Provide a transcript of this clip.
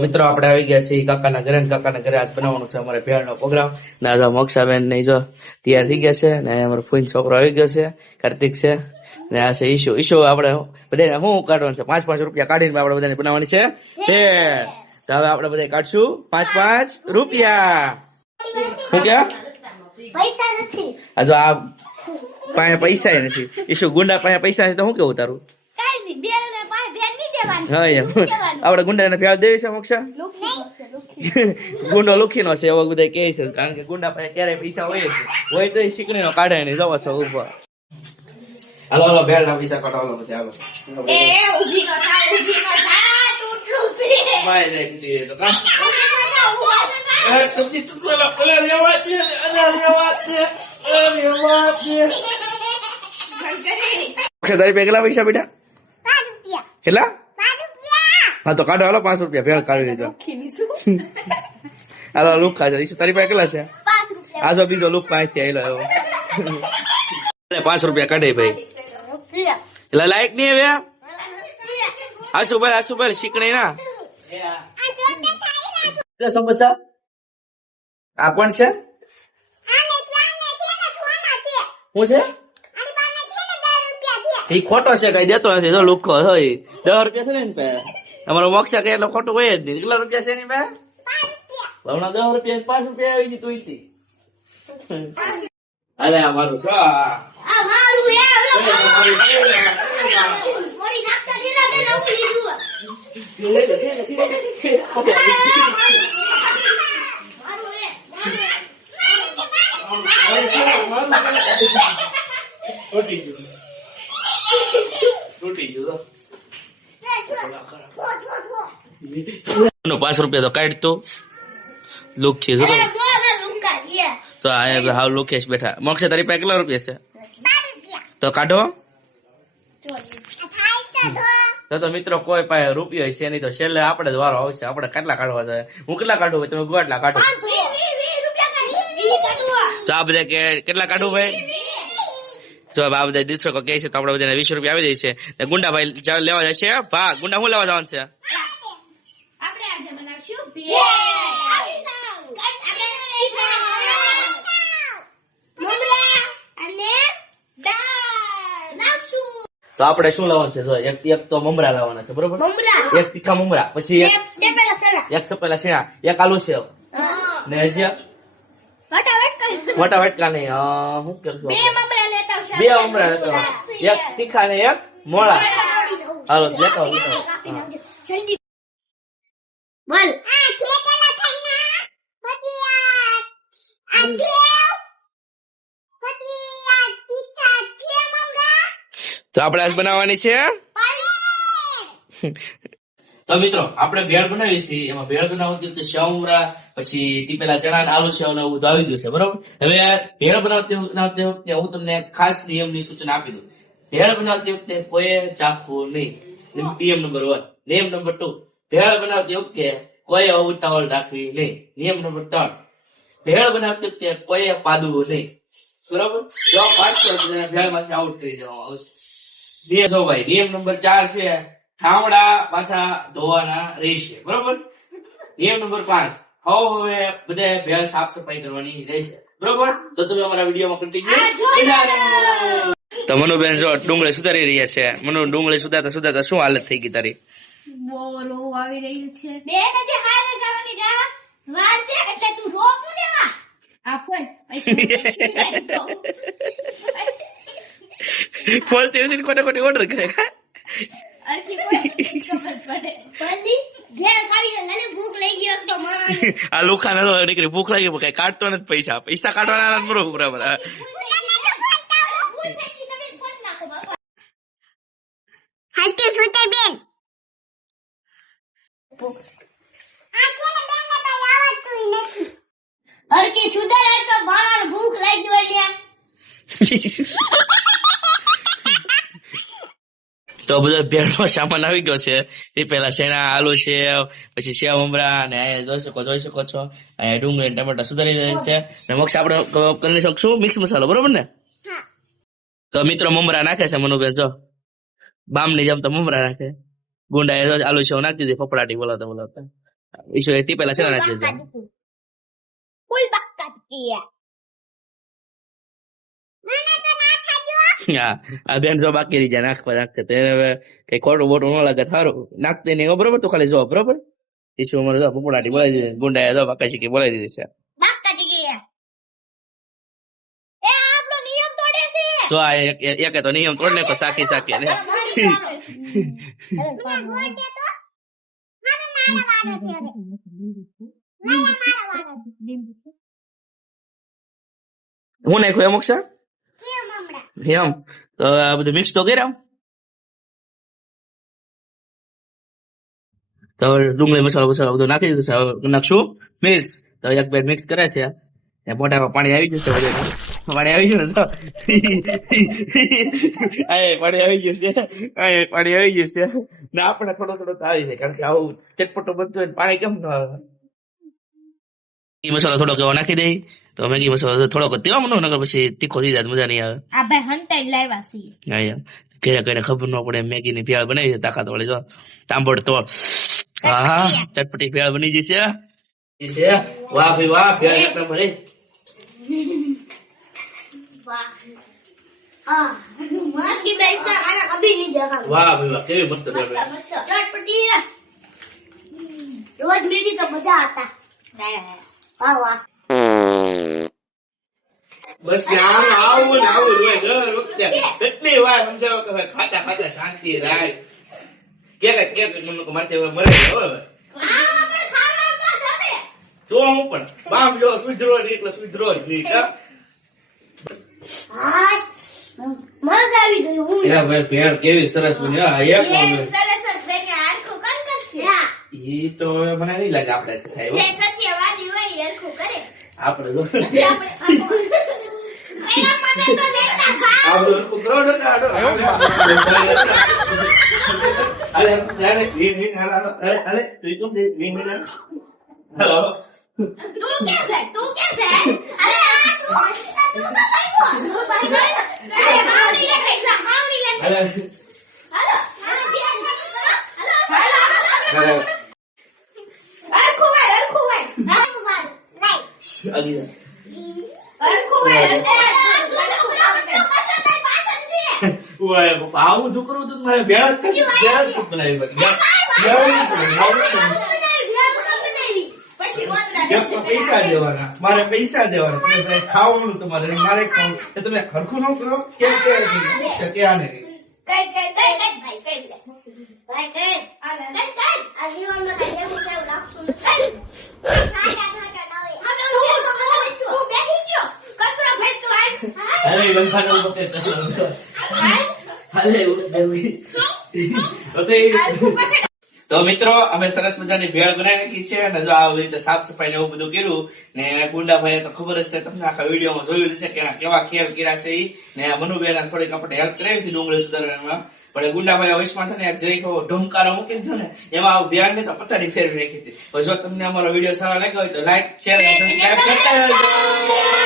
મિત્રો આપણે આવી ગયા છીએ કાકાના ઘરે ને કાકાના ઘરે આજ બનાવવાનું છે અમારે ભેળનો પ્રોગ્રામ. ને આજે મોક્ષાબેન ને જો તૈયાર થઈ ગયા છે ને અમારો ફૂઈન છોકરો આવી ગયો છે કાર્તિક છે. ને આ છે ઈશુ. ઈશુ આપણે બધાને શું કાઢવાનું છે? પાંચ પાંચ રૂપિયા કાઢીને આપણે બધાને બનાવવાની છે? તે તો હવે આપણે બધા કાઢશું. પાંચ પાંચ રૂપિયા. શું ક્યાં પૈસા નથી. આ જો આ પાસે પૈસા નથી. ઈશુ ગુંડા પાસે પૈસા નથી તો શું કેવું તારું? કઈ ગુંડા ને પ્યાર દેવી છે મોક્ષા? ગુંડો લુખીનો છે એવો બધા કહે છે કારણ કે ગુંડા પાસે ક્યારેય પૈસા હોય છે હોય તો એ શીકણીનો કાઢે ને જવો છો ઊભા હાલો હાલો બેલ ના પૈસા હાલો. બધા નો નો છે. માય કીધી તો કાં? નો નો સબ્જી તૂટેલા પેલા લેવા છે અરે લેવા છે અરે લેવા છે. અક્ષય, તારી પેગલા પૈસા બેટા કેટલા હા તો કાઢો હાલો પાંચ રૂપિયા ભેળ કાઢી દીધો હાલો લુખા છે ઈશુ, તારી પાસે કેટલા છે આ જો બીજો લુક પાસેથી આવેલો એવો પાંચ રૂપિયા કાઢે ભાઈ એટલે લાયક નહીં હવે આશુભાઈ આશુભાઈ શીખણી ના સમસ્યા આ કોણ છે શું છે એ ખોટો છે કઈ દેતો નથી. તો લુખો હોય. દસ રૂપિયા છે ને પાસે? અમારો મોક્ષા કઈ એટલે ખોટું હોય જ નહીં. કેટલા રૂપિયા છે ને પાસે? હમણાં દસ રૂપિયા પાંચ રૂપિયા આવી ગઈ તું ઈથી. અરે અમારું મારું છો આ. આ મારું એ ઓલો મારું. થોડી નાખતા દીધા મેં નવું લીધું મારું એ તૂટી ગયું ગયું નો પાંચ રૂપિયા તો કાઢતો લુખી જો તો આ હાવ લુખેશ બેઠા મોક્ષે તારી પાસે કેટલા રૂપિયા છે તો કાઢો તો તો મિત્રો કોઈ પાસે રૂપિયો છે નહીં તો છેલ્લે આપણે જ વારો આવશે આપણે કેટલા કાઢવા જાય હું કેટલા કાઢું ભાઈ તમે કેટલા કાઢો તો બધા કે કેટલા કાઢું ભાઈ જો આ બધા દીકરો કહે છે તો આપણે બધાને વીસ રૂપિયા આવી જાય છે. ને ગુંડાભાઈ લેવા જશે ભા ગુંડા શું લેવા જવાનું છે? આપણે આજે બનાવશું તો આપણે શું લાવવાનું છે? જો એક એક તો મમરા લાવવાના છે બરોબર? એક તીખા મમરા પછી એક એક સપેલા શીણા એક આલુ સેવ. ને હજી? મોટા કા નહીં? હું શું કેમ છું આપણે? બે ઉમરા આવો. એક તીખા ને એક મોળા હાલો દેખાવ. બોલ તો આપણે આજ બનાવવાની છે તો મિત્રો, આપણે ભેળ બનાવી છે. એમાં ભેળ બનાવતી વખતે સેવ પછી ટીપેલા ચણા આલુ સેવ એવું બધું આવી બરોબર? હવે ભેળ બનાવતી બનાવતી વખતે હું તમને ખાસ નિયમની સૂચના આપી દઉં. ભેળ બનાવતી વખતે કોઈ ચાખવું નહીં. નિયમ નંબર વન નિયમ નંબર ટુ ભેળ બનાવતી વખતે કોઈ અવતાવળ રાખવી નહીં. નિયમ નંબર ત્રણ. ભેળ બનાવતી વખતે કોઈ પાદવું નહીં. બરોબર? જો પાડશો ભેળમાંથી આઉટ કરી દેવામાં આવશે. નિયમ નંબર ચાર છે. ઠામડા પાછા ધોવાના રહેશે. બરોબર? નિયમ નંબર પાંચ. હવે હવે બધા ભેળ સાફ સફાઈ કરવાની રહેશે. બરોબર? તો તમે અમારા વિડીયોમાં કન્ટિન્યુ તો મનુબેન જો ડુંગળી સુધારી રહ્યા છે. મનુ ડુંગળી સુધારતા સુધારતા શું હાલત થઈ ગઈ તારી? બોલો આવી રહી છે. બેન હજી હારે જવાની જા. વાર છે એટલે તું રો નું દેવા આપણ પણ બોલતી નથી. ખોટે ખોટી ઓર્ડર કરે. કા? આ લુખા ના દીકરી ભૂખ લાગી કઈ કાઢતો નથી પૈસા. પૈસા કાઢવાના બરોબર બરાબર હરકી સુધારે તો ભાણ ભૂખ લાગી હોય તો બધો ભેળનો સામાન આવી ગયો છે. એ પેલા શેણા આલુ છે પછી સેવ મમરા અને અહીંયા જોઈ શકો જોઈ શકો છો. અહીંયા ડુંગળી ટમેટા ટમાટા સુધારી દે છે. ને મોક્ષ આપણે કરી શકશું. મિક્સ મસાલો બરોબર ને? તો મિત્રો મમરા નાખે છે મનુબેન જો. બામની જેમ તો મમરા નાખે. ગુંડા એ આલુ સેવ નાખી દીધી ફફડાટી બોલાવતા બોલાવતા. એ પેલા શેણા નાખી દીધા ફૂલ બક્કા કિયા મને તો ના ખાજો હા આ બેન જો બાકી રહી જાય નાખવા નાખતા. તો એને હવે કઈ ખોટું બોટું ન લાગે સારું. નાખતી નહીં બરોબર? તો ખાલી જો બરોબર? ઈશ્વર મને જો પપડાટી બોલાવી દીધી ગુંડા જો બાકા શીખી બોલાવી દીધી છે. બક્કા કિયા એ આપણો નિયમ તોડે છે. તો આ એક એક તો નિયમ તોડ નાખો સાકી સાકી ને હું નાખ્યું એમ છે એમ તો આ બધું મિક્સ તો કર્યા તો ડુંગળી મસાલો મસાલો બધું નાખી દીધું નાખશું મિક્સ તો એક બે મિક્સ કરે છે એ મોઢામાં પાણી આવી જશે બધે પાણી આવી ગયું ને પાણી આવી ગયું છે પાણી આવી ગયું છે ને આપણે થોડો થોડો આવી જાય કારણ કે આવું ચટપટો બધું પાણી કેમ ન મેગી મસાલો થોડોક કેવા નાખી દઈ તો મેગી મસાલો થોડોક તેવા મને નગર પછી તીખો થઈ જાય મજા નહીં આવે. આ ભાઈ હંતાઈ લાવ્યા છીએ. હા યાર ઘરે ઘરે ખબર ન પડે મેગી ની ભેળ બનાવી છે તાકાત વાળી જો. તાંબડ તો હા ચટપટી ભેળ બની જશે જશે વાહ ભાઈ વાહ ભેળ એક નંબર હે. દેખાડું વાહ ભાઈ વાહ કેવી મસ્ત ભેળ ચટપટી રોજ મેગી તો મજા આતા વાહ વાહ બસ આમ આવું ને આવું હોય દર વખતે કેટલી વાર સમજાવો કે ખાતા ખાતા શાંતિ રાખ કે કે કે કે મને માથે મરે હવે આ જો હું પણ બાપ જો સુધરો નહીં એટલે સુધરો જ નહીં કા? મજા આવી ગઈ હું એ ભાઈ ભેળ કેવી સરસ બની હા એક સરસ જ બેને આખું કંકર છે હા ઈ તો મને નહીં લાગે આપણે થાય હરખું કરે આપણે જો જે આપણે એના મને તો હાલો, હાલો. તું હાલો. હાલો. ક્યાં છે? તું ક્યાં છે? અરે આ તું તું તો ભાઈઓ તું અરે માવડી લે કઈ જા માવડી લે અરે, હાલો હાલો હાલો બનાવી, આવું નહીં બનાવી. પછી રોટલા એક તો પૈસા દેવાના. મારે પૈસા દેવાના. ખાવાનું તમારે મારે ખાવું. એ તમે હરખું ન કરો. કેમ કે ત્યાં નહીં કઈ કઈ કઈ કઈ ભાઈ કઈ ભાઈ કઈ. કઈ કઈ. આ જીવનમાં કઈ એવું કેવું લાગતું નથી ખાટા ખાટા નવે હા તો તું તું બેઠી ગયો કચરો ફેરતો આય ગંખાનો પતે હાલે તો મિત્રો, અમે સરસ મજાની ભેળ બનાવી નાખી છે અને જો આવી રીતે સાફ સફાઈ ને એવું બધું કર્યું ને ગુંડાભાઈ તો ખબર હશે તમને આખા વિડીયોમાં જોયું છે કે કેવા ખેલ કર્યા છે ને મનુબેન થોડીક આપણે હેલ્પ કરાવી હતી ડુંગળી સુધારવામાં. પણ ગુંડાભાઈ વૈશમાં છે ને જઈ કહો ઢોંકારો મૂકી દીધો ને એમાં ધ્યાન ને તો પથારી ફેરવી નાખી હતી. જો તમને અમારો વીડિયો સારો લાગ્યો હોય તો લાઈક શેર સબસ્ક્રાઈબ કરતા રહેજો.